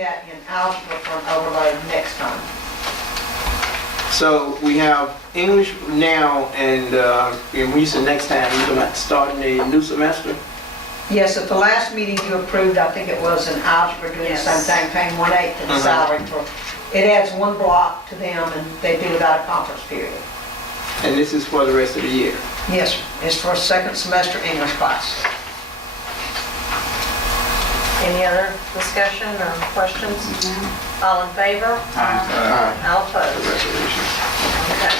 that in algebra for an overload next time. So we have English now, and when you said next time, you're about starting a new semester? Yes, at the last meeting you approved, I think it was an algebra doing the same thing, paying 1/8 of the salary for, it adds one block to them and they do without a conference period. And this is for the rest of the year? Yes, sir. It's for a second semester English class. Any other discussion or questions? All in favor? Aye. All The opposed? resolution. Okay.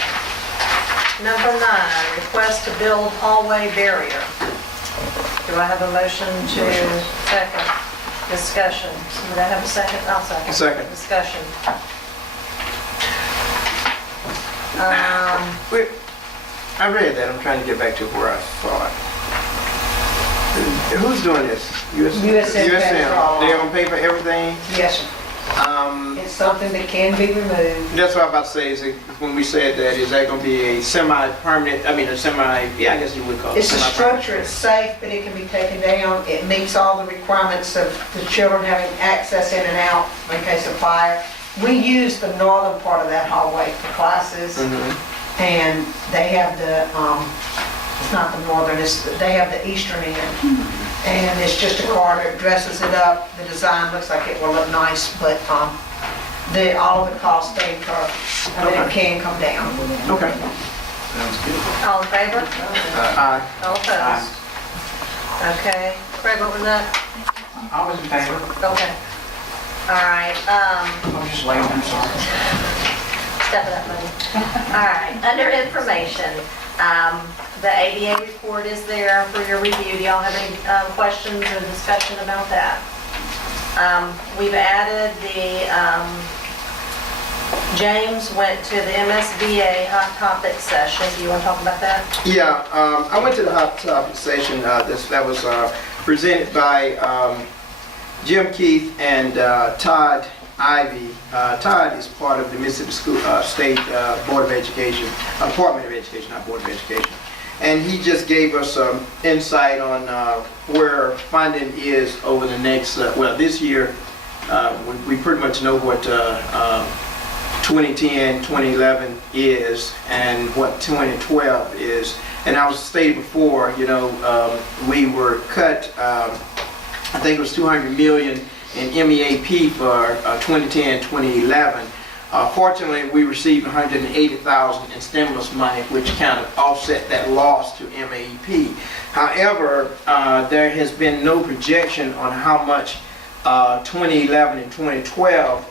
Number 9, request to build hallway barrier. Do I have a motion to second? Discussion. Would I have a second? I'll second. Second. Discussion. I read that, I'm trying to get back to where I saw it. Who's doing this? USM. They're gonna pay for everything? Yes, sir. It's something that can be removed. That's what I'm about to say, is it, when we said that, is that gonna be a semi-permanent, I guess you would call it. It's a semi-permanent. structure, it's safe, but it can be taken down. It meets all the requirements of the children having access in and out in case of fire. We use the northern part of that hallway for classes, and they have the, it's not the northern, they have the eastern end. And it's just a corridor, it dresses it up, the design looks like it will look nice, but all of the costs stay incurred, and then it can come down. Okay. All in favor? Aye. All opposed? Okay. Craig, what was that? I was in favor. Okay. All right. I'm just late, I'm sorry. Step it up, buddy. All right. Under information, the ABA report is there for your review. Do y'all have any questions or discussion about that? We've added the, James went to the MSBA hot topic session. Do you want to talk about that? Yeah, I went to the hot topic session that was presented by Jim Keith and Todd Ivy. Todd is part of the Mississippi State Board of Education, Department of Education, not Board of Education. And he just gave us some insight on where funding is over the next, this year. We pretty much know what 2010, 2011 is and what 2012 is. And I was stated before, we were cut, I think it was $200 million in MEAP for 2010, 2011. Fortunately, we received $180,000 in stimulus money, which kind of offset that loss to MEAP. However, there has been no projection on how much 2011 and 2012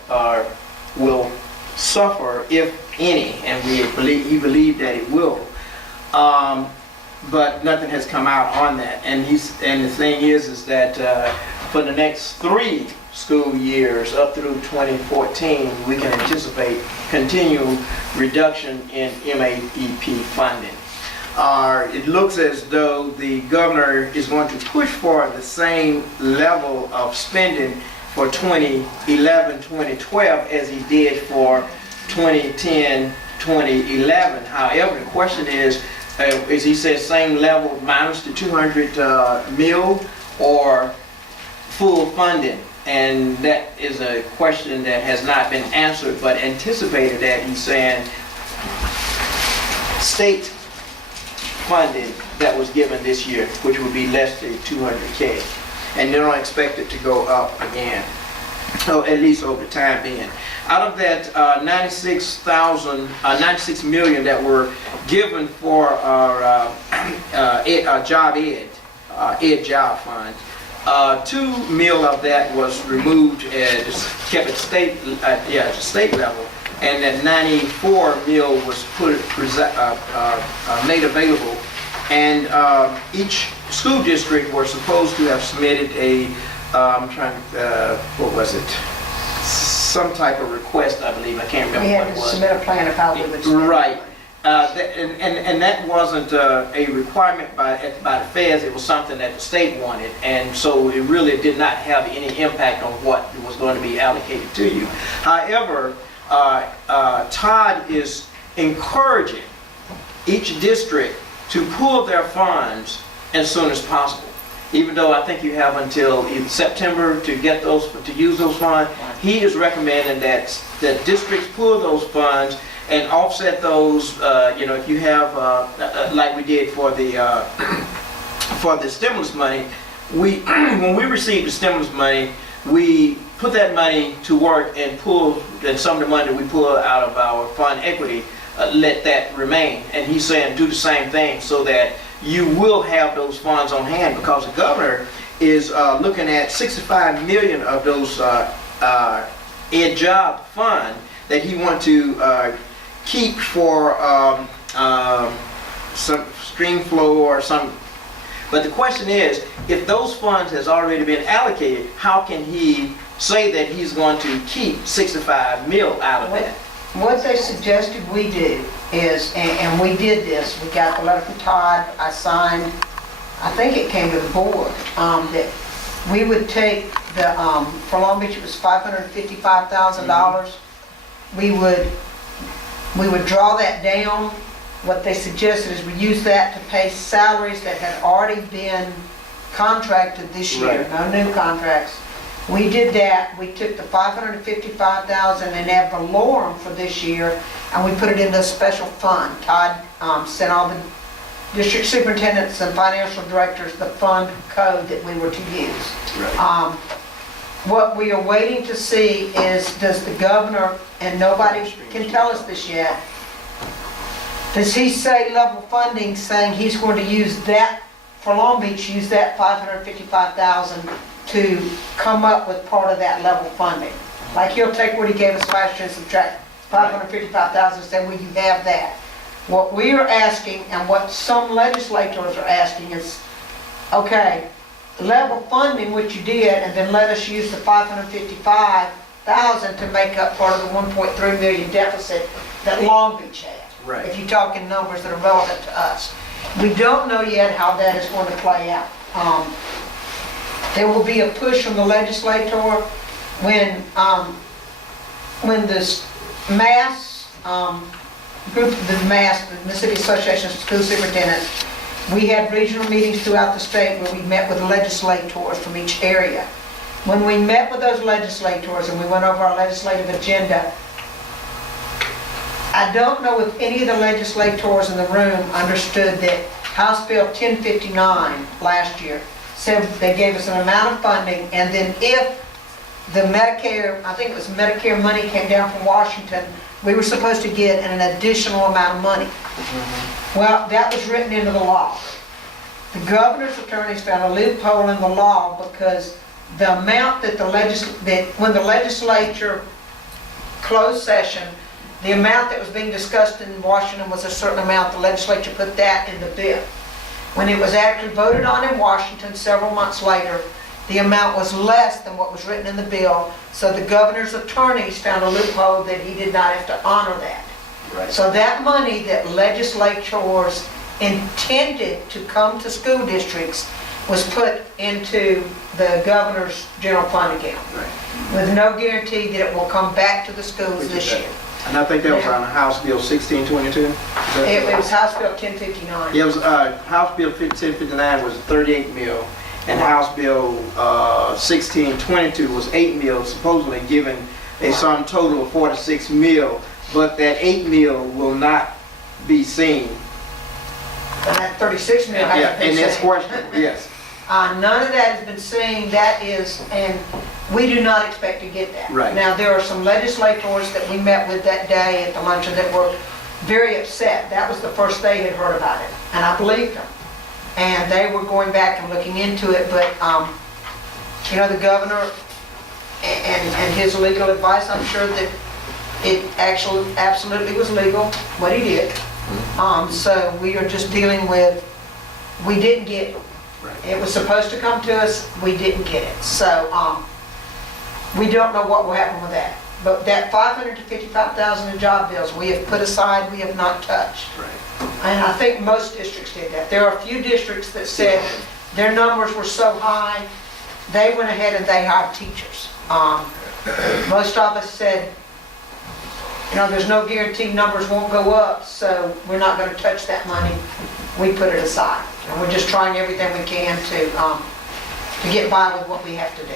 will suffer, if any, and we believe that it will. But nothing has come out on that. And the thing is that for the next 3 school years up through 2014, we can anticipate continual reduction in MEAP funding. It looks as though the governor is going to push for the same level of spending for 2011, 2012 as he did for 2010, 2011. However, the question is he says same level minus the 200 mil or full funding? And that is a question that has not been answered, but anticipated that he's saying state funding that was given this year, which would be less than 200K. And they don't expect it to go up again, so at least over the time being. Out of that 96 million that were given for our job job fund, 2 mil of that was removed and kept at the state level, and that 94 mil was made available. And each school district were supposed to have submitted what was it? Some type of request, I believe. I can't remember We what had it to was. submit a plan of how we would spend it. Right. And that wasn't a requirement by the feds. It was something that the state wanted, and so it really did not have any impact on what was going to be allocated to you. However, Todd is encouraging each district to pull their funds as soon as possible. even though I think you have until either September to get those, to use those funds, he is recommending that districts pull those funds and offset those, if you have, like we did for the stimulus money, when we received the stimulus money, we put that money to work and some of the money that we pull out of our fund equity, let that remain. And he's saying do the same thing so that you will have those funds on hand, because the governor is looking at 65 million of those Ed Job fund that he wants to keep for some stream flow or some. But the question is, if those funds has already been allocated, how can he say that he's going to keep 65 mil out of that? What they suggested we do is, and we did this, we got the letter from Todd, I signed, I think it came to the board, that we would take the, for Long Beach it was $555,000. We would draw that down. What they suggested is we use that to pay salaries that had already been contracted this year, Right. no new contracts. We did that, we took the $555,000 and ad valorem for this year, and we put it into a special fund. Todd sent all the district superintendents and financial directors the fund code that we were to use. Right. What we are waiting to see is, does the governor, and nobody can tell us this yet, does he say level funding, saying he's going to use that, for Long Beach, use that $555,000 to come up with part of that level funding? Like he'll take what he gave us last year and subtract $555,000 and say, well, you have that. What we are asking, and what some legislators are asking is, okay, level funding what you did, and then let us use the $555,000 to make up part of the $1.3 million deficit that Long Beach had. Right. If you talk in numbers that are relevant to us. We don't know yet how that is going to play out. There will be a push from the legislator when this MAS, group, the Mississippi Association of School Superintendents, we had regional meetings throughout the state where we met with legislators from each area. When we met with those legislators and we went over our legislative agenda, I don't know if any of the legislators in the room understood that House Bill 1059 last year said they gave us an amount of funding, and then if the Medicare, I think it was Medicare money came down from Washington, we were supposed to get an additional amount of money. Well, that was written into the law. The governor's attorneys found a loophole in the law because the amount that when the legislature closed session, the amount that was being discussed in Washington was a certain amount. The legislature put that in the bill. When it was actually voted on in Washington several months later, the amount was less than what was written in the bill, so the governor's attorneys found a loophole that he did not have to honor that. Right. So that money that legislators intended to come to school districts was put into the governor's general fund account, Right. with no guarantee that it will come back to the schools this year. And I think that was on House Bill 1622. It was House Bill 1059. Yeah, it was, House Bill 1059 was 38 mil, and House Bill 1622 was 8 mil, supposedly giving a sum total of 46 mil, but that 8 mil will not be seen. And that 36 million Yeah, hasn't been and that's seen. questionable, yes. None of that has been seen, that is, and we do not expect to get that. Right. Now, there are some legislators that we met with that day at the luncheon that were very upset. That was the first they had heard about it, and I believed them. And they were going back and looking into it, but, the governor and his legal advice, I'm sure that it actually absolutely was legal, what he did. So we are just dealing with, we didn't get it. It was supposed to come to us, we didn't get it. So, we don't know what will happen with that. But that $555,000 in job bills we have put aside, we have not touched. Right. And I think most districts did that. There are a few districts that said their numbers were so high, they went ahead and they hired teachers. Most of us said, there's no guarantee numbers won't go up, so we're not going to touch that money. We put it aside. And we're just trying everything we can to to get by with what we have to do.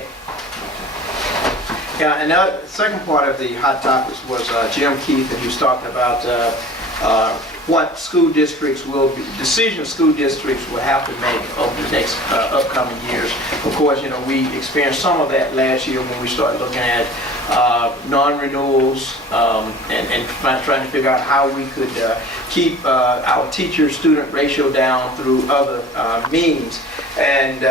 Yeah, and the second part of the hot topics was Jim Keith, and he was talking about what school districts decisions school districts will have to make over the next upcoming years. Of course, you know, we experienced some of that last year when we started looking at non-renewals and trying to figure out how we could keep our teacher-student ratio down through other means. And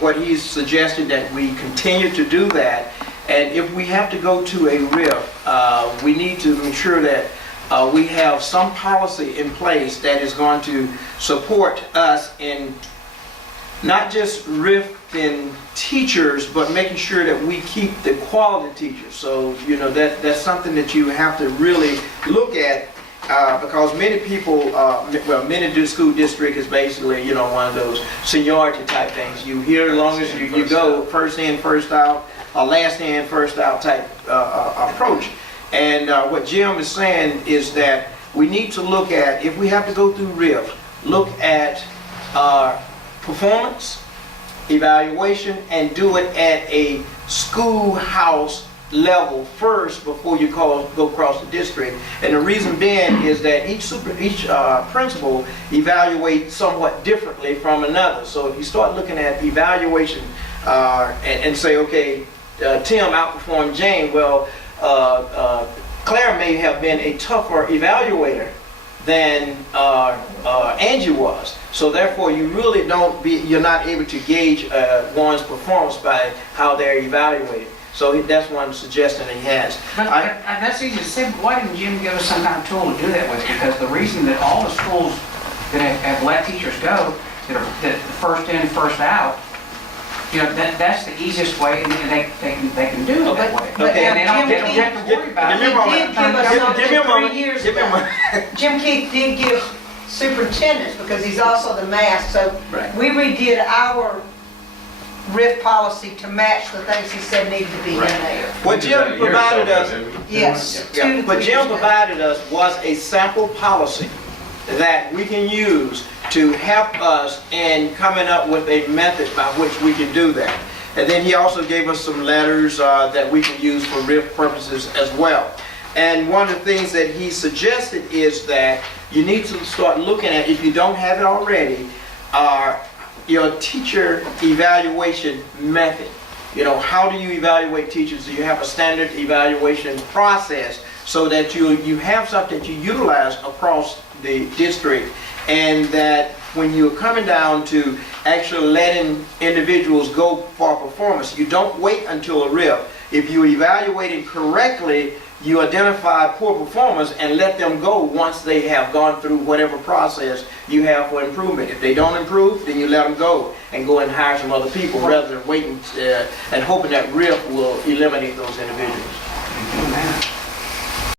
what he's suggested that we continue to do that. And if we have to go to a RIF, we need to ensure that we have some policy in place that is going to support us in not just RIF in teachers, but making sure that we keep the quality teachers. So, you know, that's something that you have to really look at because many people, many school district is basically, you know, one of those seniority type things. You hear as long as you go first in, first out, or last in, first out type approach. And what Jim is saying is that we need to look at, if we have to go through RIF, look at performance, evaluation, and do it at a schoolhouse level first before you go across the district. And the reason being is that each principal evaluates somewhat differently from another. So if you start looking at evaluation and say, okay, Tim outperformed Jane, well, Claire may have been a tougher evaluator than Angie was. So therefore, you really you're not able to gauge one's performance by how they're evaluated. So that's one suggestion he has. But that's easy to say, but why didn't Jim give us some kind of tool to do that with? Because the reason that all the schools that have let teachers go, that first in, first out, you know, that's the easiest way, and they can do it that way. Okay. And they don't have to worry about it. Give me a moment. Give me a moment. Jim Keith did give superintendents, because he's also the math, so Right. we redid our RIF policy to match the things he said needed to be in there. What Jim provided us, Yes. yeah, what Jim provided us was a sample policy that we can use to help us in coming up with a method by which we can do that. And then he also gave us some letters that we can use for RIF purposes as well. And one of the things that he suggested is that you need to start looking at, if you don't have it already, your teacher evaluation method. You know, how do you evaluate teachers? Do you have a standard evaluation process so that you have something that you utilize across the district, and that when you're coming down to actually letting individuals go for performance, you don't wait until a RIF. If you evaluate it correctly, you identify poor performers and let them go once they have gone through whatever process you have for improvement. If they don't improve, then you let them go and go and hire some other people rather than waiting and hoping that RIF will eliminate those individuals. Amen.